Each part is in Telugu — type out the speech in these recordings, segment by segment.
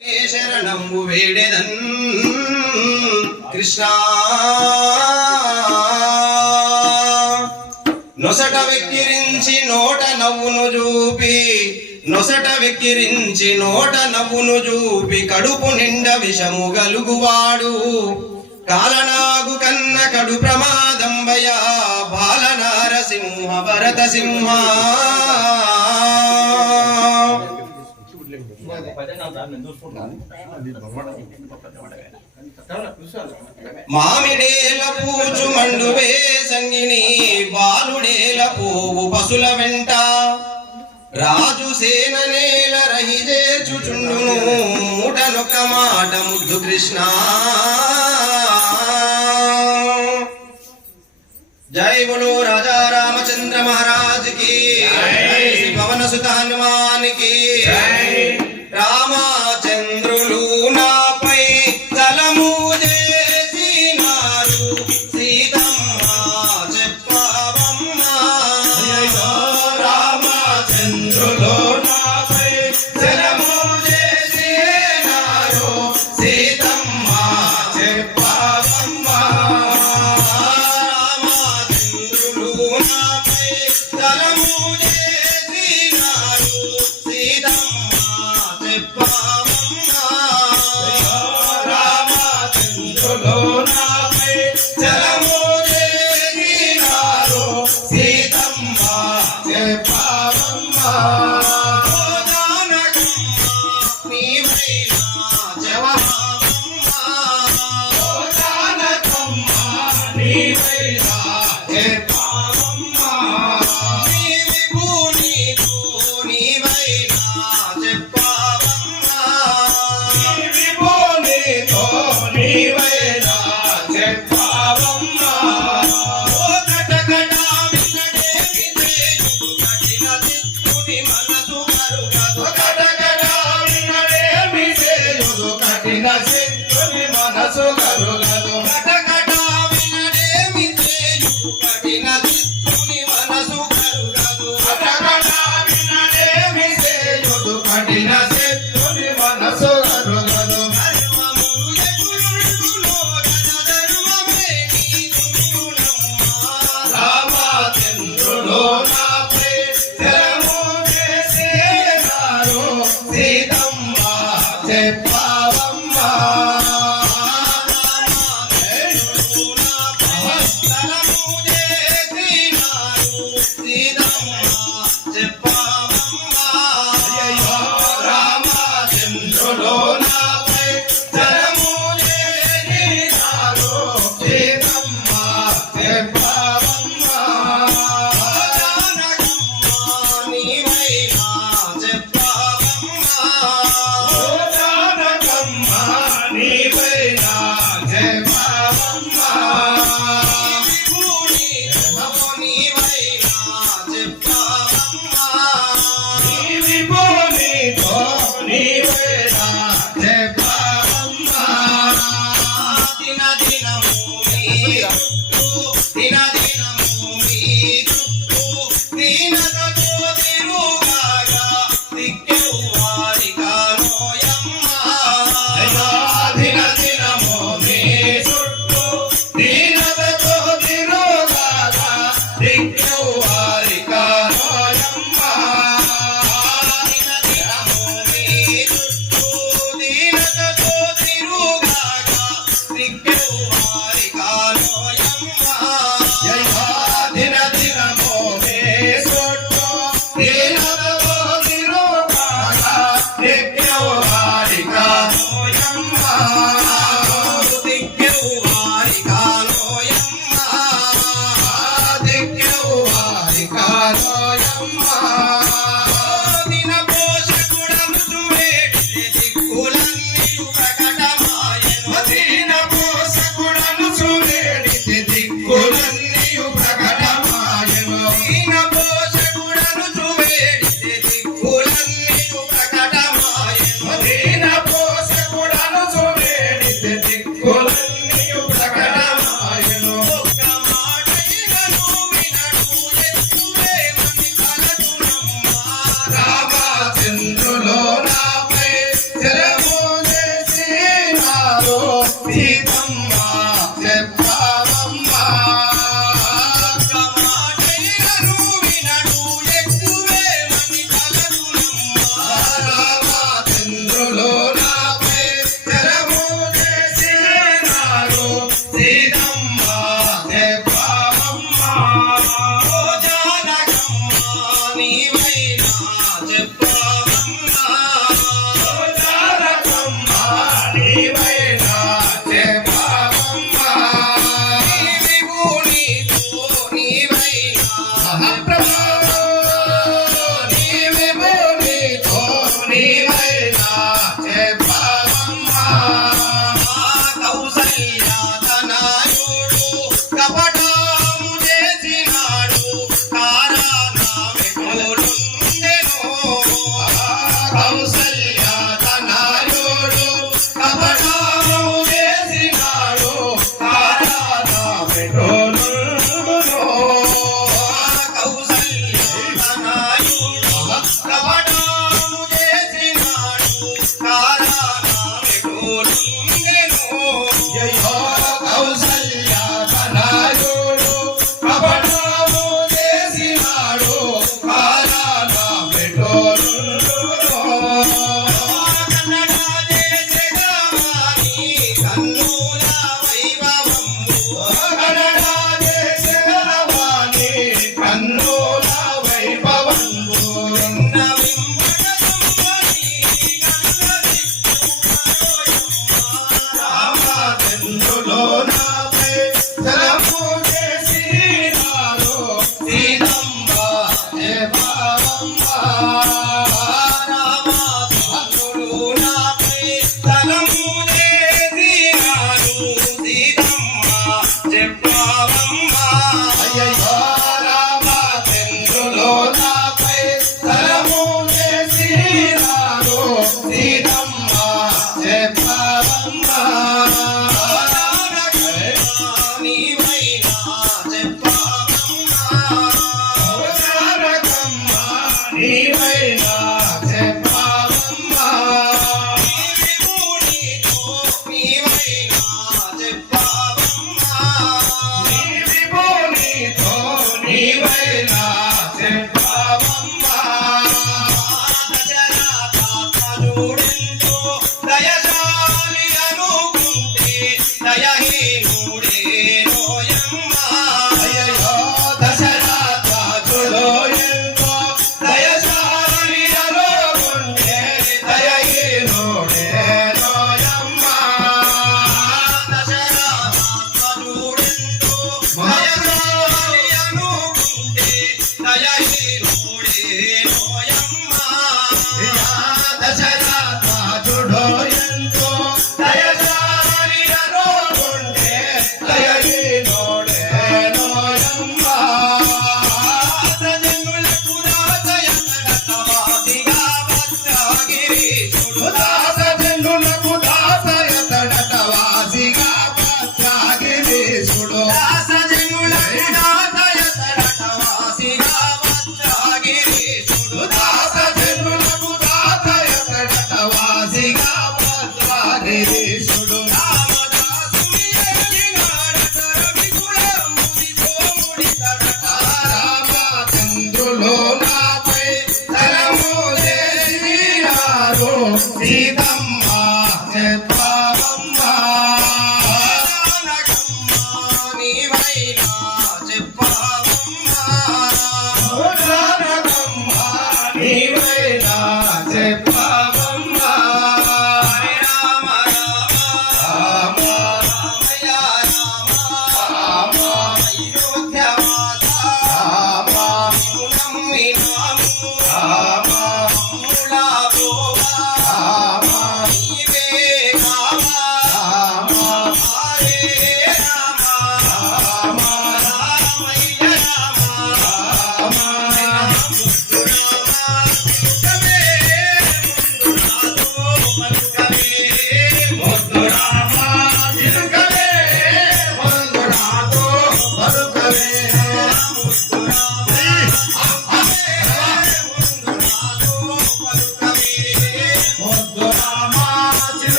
శరణంబు వేడెదన్ కృష్ణ నొసట వెక్కిరించి నోట నవ్వును చూపి కడుపు నిండ విషము గలుగువాడు కాలనాగు కన్న కడు ప్రమాదంబయ బాలనారసింహ భరత సింహ మామిడేల పూచు మండువే సంగిని బాలుడేల పోవు పశుల వెంట రాజు సేన నేల రహి చేర్చుచుండును మూటనొక్క మాట ముద్దు కృష్ణ జై బోలో రాజా రామచంద్ర మహారాజ్ కి శ్రీ పవన సుత హనుమాన్ కి రామచంద్రులు నాపై తలము చేసినారు సీతమ్మ చెప్పవమ్మ రామచంద్రులు నాపై తలము చేసినారు సీతమ్మ చెప్పవమ్మ రామచంద్రులు నాపై తలము చేసినారు సీతమ్మ రామచంద్రులు నాపై చలము చేసినారు సీతమ్మ చెప్పవమ్మ నీవైనా జవహమ్మ నీవైనా చెప్పవమ్మ మనసు కరుగదు కటకట వినడేమి చేయు కఠిన చిత్తుని మనసు కరుగదు కటకట వినడేమి చేయుదు కఠిన చిత్తుని మనసు కరుగదు ధర్మములు ఎటులుండునో ధర్మమే నీతునమ్మ రామచంద్రుడు నాపై చలము చేసినారు సీతమ్మ చెప్పవమ్మ రామచంద్రుడు నాపై చలము చేసినారు సీతమ్మ చెప్పవమ్మ నీవైనా చెప్పవమ్మ నీవైనా చెప్పవమ్మ నీవైనా చెప్పవమ్మ నీవైనా చెప్పవమ్మ దిన దినము మీ చుట్టూ దీనతతో తిరుగాగా దిక్కెవు వారికాలోయమ్మ దిన దినము మీ చుట్టూ దీనతతో తిరుగాగా దిక్కెవు వారికాలోయమ్మ దిన దినము మీ చుట్టూ దీనతతో తిరుగాగా దిక్కెవు వారికాలోయమ్మ దిన దినము మీ చుట్టూ దీనతతో తిరుగాగా దిక్కెవు వారికాలోయమ్మ దిక్కెవు వారికాలోయమ్మ దిక్కెవు వారికాలోయమ్మ దిన పోషకుడము చూడేటి దిక్కులన్నీయు ప్రకటమాయెను దిన పోషకుడము చూడేటి దిక్కులన్నీయు ప్రకటమాయెను దిన పోషకుడను చూడేటి దిక్కులన్నీయు ప్రకటమాయెను దిన పోషకుడను చూడేటి దిక్కులన్నీయు ప్రకటమాయెను ఒక్క మాటైనను వినడు ఎత్తువేమని తలచునమ్మ రామచంద్రులో నాపై చలము సీతమ్మ చెప్పావమ్మా మాటైనను వినడు ఎక్కువేమని తలచునమ్మా రామచంద్రులు నాపై శరము చేసినారు సీతమ్మ చెప్పావమ్మా ఓ జానకమ్మ నీవైనా చెప్పవమ్మా జానకమ్మ నీవైనా చెప్పావమ్మా నీ విభూనితో నీవైనా మహాప్రభు నీ విభూనితో నీవైనా చెప్పావమ్మా కౌసల్య తనయుడు కపటము చేసినాడు కారణమెటులుండెను కౌసల్య తనయుడు కపటము చేసినాడు కారణమెటులుండును కౌసల్య తనయుడు కపటము చేసినాడు కారణమెటులుండెను అయ్యో కౌసల్య తనయుడు కపటము చేసినాడు కారణమెటులుండును కన్నడ దేశగాని కన్నుల వైభవము కన్నడాదేశవాణి కన్నుల వైభవంబు రామచంద్రులు నాపై శరము చేసినారు సీతమ్మ చెప్పావమ్మ అయ్యయ్యో రామచంద్రులు నాపై శరము చేసినారు సీతమ్మ చెప్పావమ్మ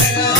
జయ